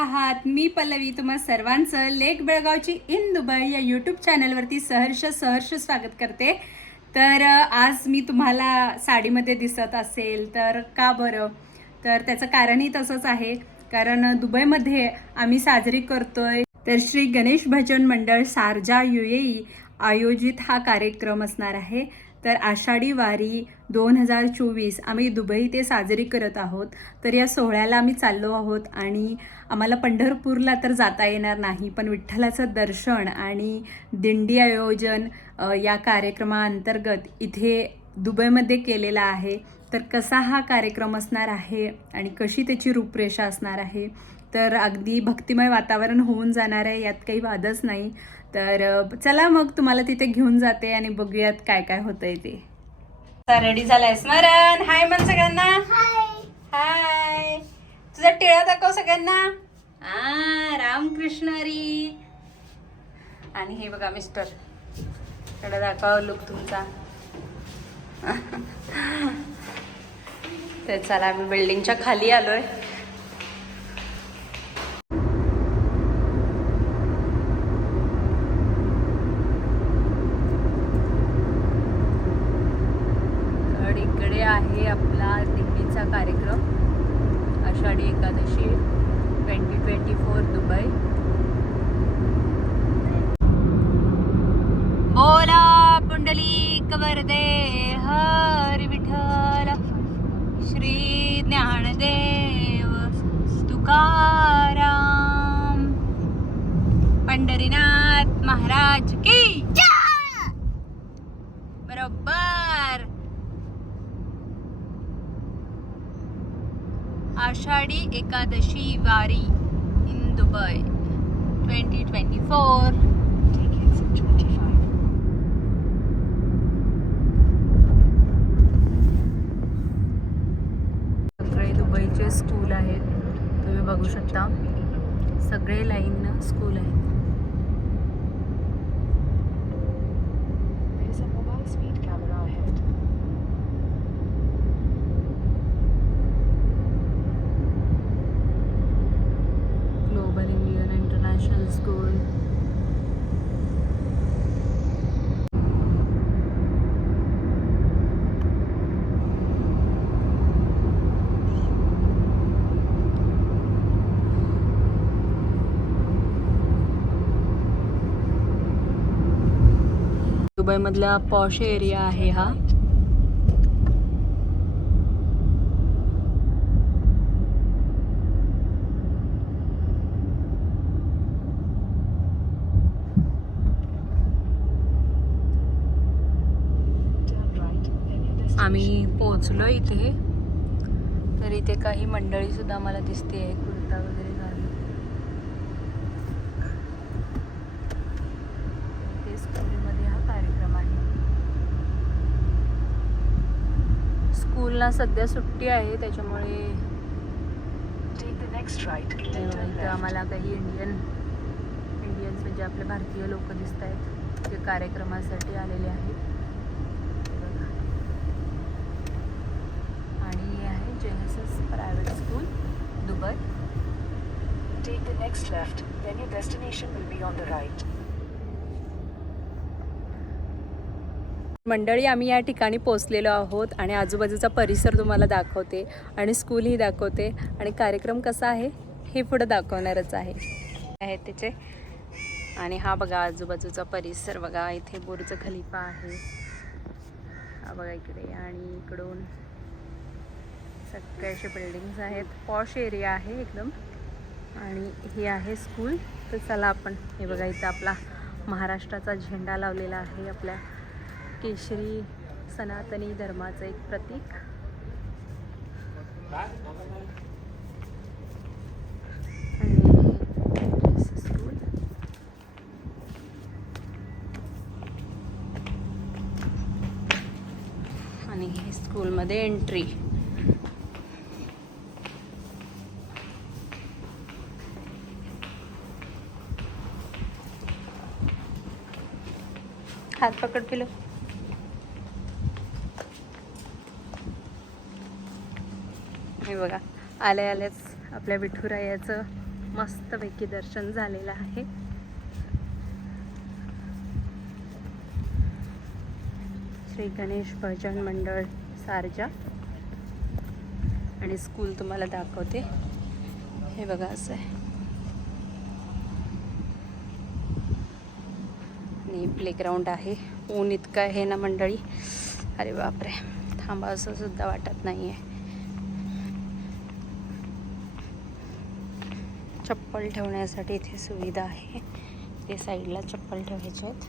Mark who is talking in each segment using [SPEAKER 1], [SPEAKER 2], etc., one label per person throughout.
[SPEAKER 1] आहात. मी पल्लवी तुम्हा सर्वांचं लेक बेळगावची इन दुबई या यूट्यूब चॅनलवरती सहर्ष सहर्ष स्वागत करते. तर आज मी तुम्हाला साडीमध्ये दिसत असेल तर का बरं? तर त्याचं कारणही तसंच आहे. कारण दुबईमध्ये आम्ही साजरी करतोय. तर श्री गणेश भजन मंडळ सारजा यू आयोजित हा कार्यक्रम असणार आहे. तर आषाढी वारी दोन हजार चोवीस आम्ही दुबई ते साजरी करत आहोत. तर या सोहळ्याला आम्ही चाललो आहोत आणि आम्हाला पंढरपूरला तर जाता येणार नाही पण विठ्ठलाचं दर्शन आणि दिंडी आयोजन या कार्यक्रमाअंतर्गत इथे दुबईमध्ये केलेला आहे. तर कसा हा कार्यक्रम असणार आहे आणि कशी त्याची रूपरेषा असणार आहे? तर अगदी भक्तिमय वातावरण होऊन जाणार आहे यात काही वादच नाही. तर चला मग तुम्हाला तिथे घेऊन जाते आणि बघूयात काय काय होतंय ते. रेडी झालाय स्मरण हाय म्हण सगळ्यांना. हाय तुझा टिळा दाखव सगळ्यांना. हा रामकृष्ण आणि हे बघा मिस्टरकडे दाखव लुक तुमचा. तर चला आम्ही बिल्डिंगच्या खाली आलोय तर इकडे आहे आपला दिंडीचा कार्यक्रम Ashadhi Ekadashi twenty twenty four Dubai बोला वरदे हर विठ्ठल. श्री ज्ञानदेव तुकाराम. पंढरीनाथ महाराज की बरोबर. Ashadhi Ekadashi Wari in Dubai twenty twenty four सगळे दुबईचे स्कूल आहेत. तुम्ही बघू शकता. सगळे लाईन स्कूल आहेत. दुबईमधला पॉश एरिया आहे हा. आम्ही पोहोचलो इथे. तर इथे काही मंडळी सुद्धा मला दिसते आहे कुर्ता वगैरे घालून इथे स्कूलमध्ये हा कार्यक्रम आहे स्कूलला सध्या सुट्टी आहे त्याच्यामुळे. आम्हाला काही इंडियन इंडियन्स म्हणजे आपले भारतीय लोक दिसत आहेत जे कार्यक्रमासाठी आलेले आहेत. आणि हे आहे Genesis private school Dubai
[SPEAKER 2] Take the next left, then your destination will be on the right.
[SPEAKER 1] मंडळी आम्ही या ठिकाणी पोचलेलो आहोत आणि आजूबाजूचा परिसर तुम्हाला दाखवते आणि स्कूलही दाखवते. आणि कार्यक्रम कसा आहे हे पुढं दाखवणारच आहे. आहे त्याचे आणि हा बघा आजूबाजूचा परिसर बघा इथे बुर्ज खलिफा आहे. हा बघा इकडे आणि इकडून सगळे असे बिल्डिंग्स आहेत. पॉश एरिया आहे एकदम. आणि हे आहे स्कूल तर चला आपण हे बघा इथं आपला महाराष्ट्राचा झेंडा लावलेला आहे आपल्या केशरी सनातनी धर्माचं एक प्रतीक. आणि हे स्कूल आणि स्कूलमध्ये एंट्री हात पकड पिलं. बघा आले आलेच
[SPEAKER 3] आपल्या विठुरायाचं मस्तपैकी दर्शन झालेलं आहे. श्री गणेश भजन मंडळ सारजा. आणि स्कूल तुम्हाला दाखवते. हे बघा असं आहे. आणि प्लेग्राऊंड आहे. ऊन इतकं आहे ना मंडळी? अरे बापरे. थांबा असं सुद्धा वाटत नाही आहे चप्पल ठेवण्यासाठी इथे सुविधा आहे. ते साईडला चप्पल ठेवायचे आहेत.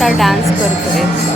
[SPEAKER 1] आता कसा डान्स करतोय.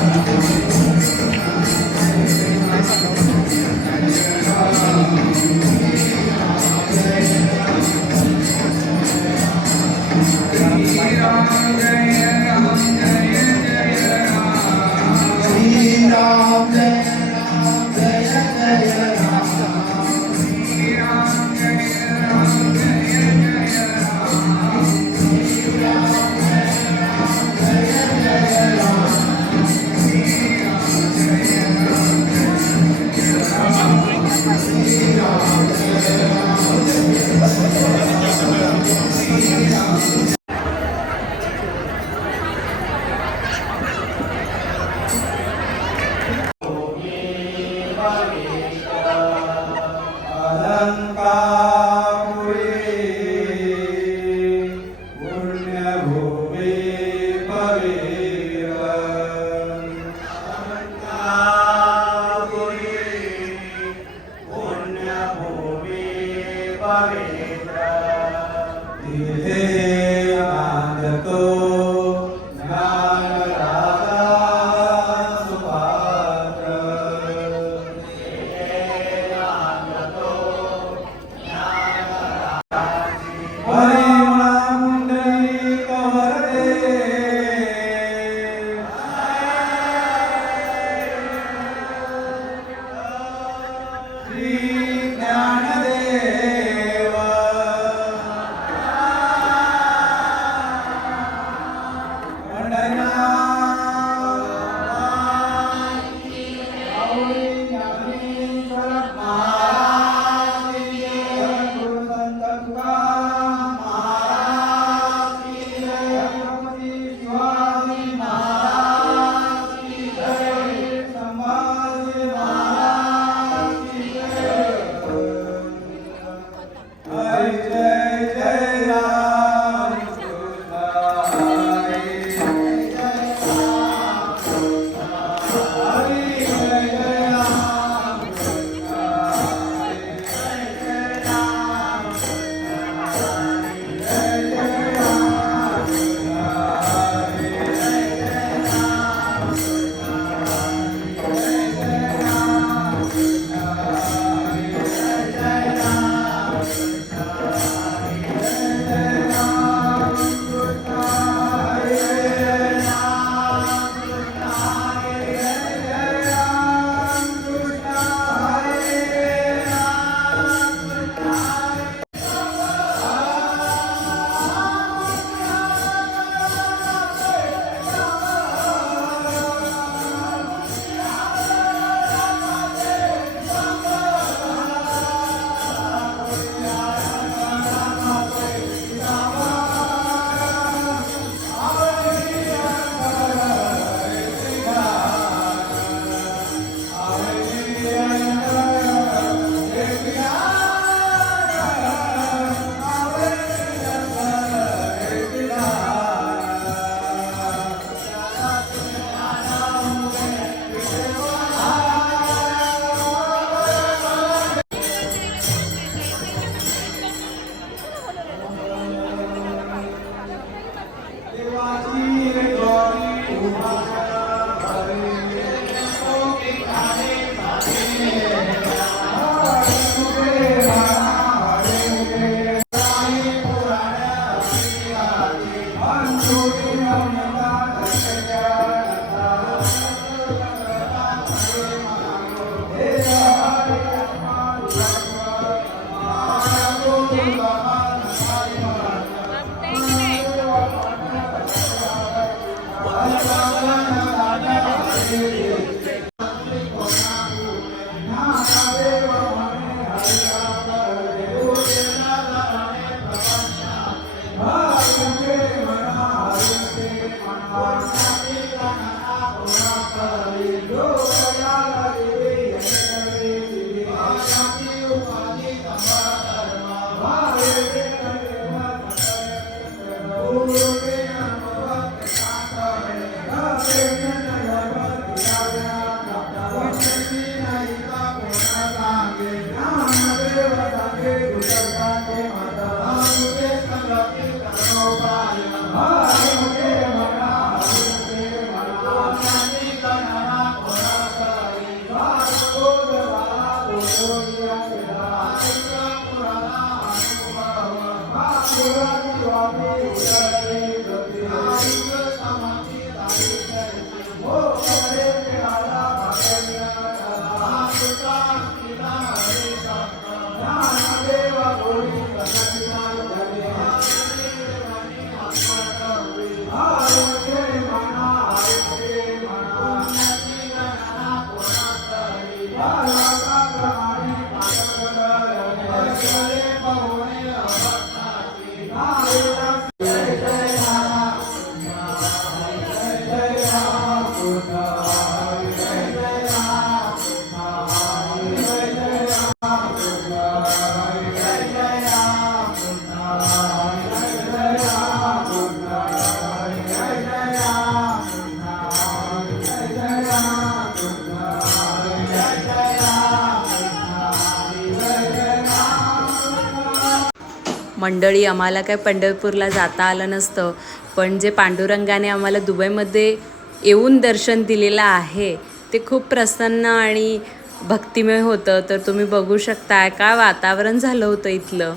[SPEAKER 4] Thank you. Bye.
[SPEAKER 1] मंडळी आम्हाला काय पंढरपूरला जाता आलं नसतं. पण जे पांडुरंगाने आम्हाला दुबईमध्ये येऊन दर्शन दिलेलं आहे ते खूप प्रसन्न आणि भक्तिमय होतं. तर तुम्ही बघू शकता काय वातावरण झालं होतं इथलं.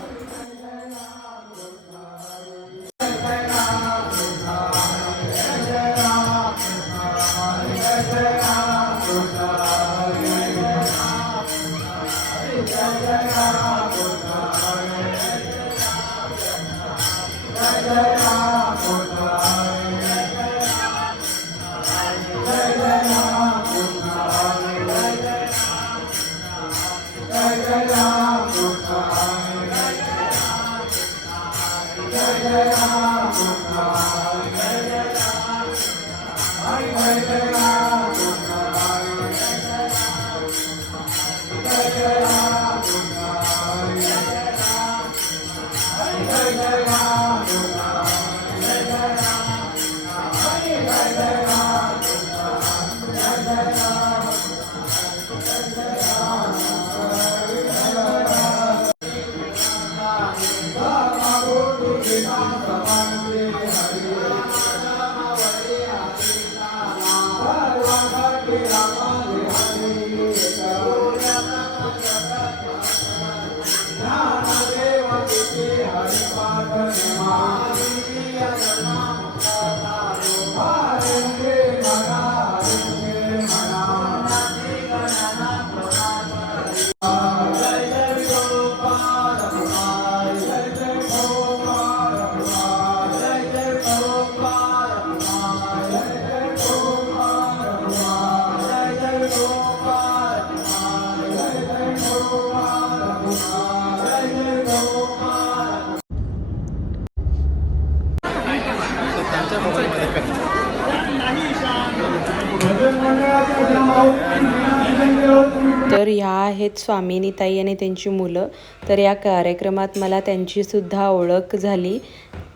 [SPEAKER 1] आहेत स्वामिनी ताई आणि त्यांची मुलं. तर या कार्यक्रमात मला त्यांची सुद्धा ओळख झाली.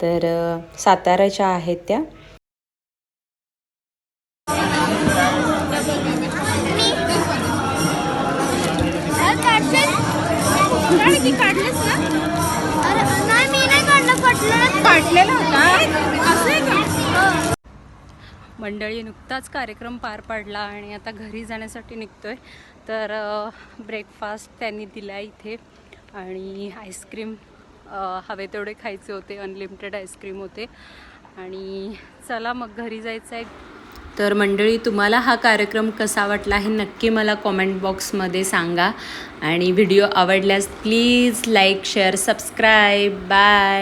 [SPEAKER 1] तर अ, साताऱ्याच्या आहेत त्या.
[SPEAKER 5] अरे नाही मी नाही काढलं पटलं.
[SPEAKER 1] काढलेला होता मंडळी नुकताच कार्यक्रम पार पडला आणि आता घरी जाण्यासाठी निघतोय. तर ब्रेकफास्ट त्यांनी दिला इथे आणि आईस्क्रीम हवे तेवढे खायचे होते. अनलिमिटेड आईस्क्रीम होते. आणि चला मग घरी जायचं आहे तर मंडळी तुम्हाला हा कार्यक्रम कसा वाटला हे नक्की मला कॉमेंट बॉक्समध्ये सांगा. आणि व्हिडिओ आवडल्यास please like share subscribe bye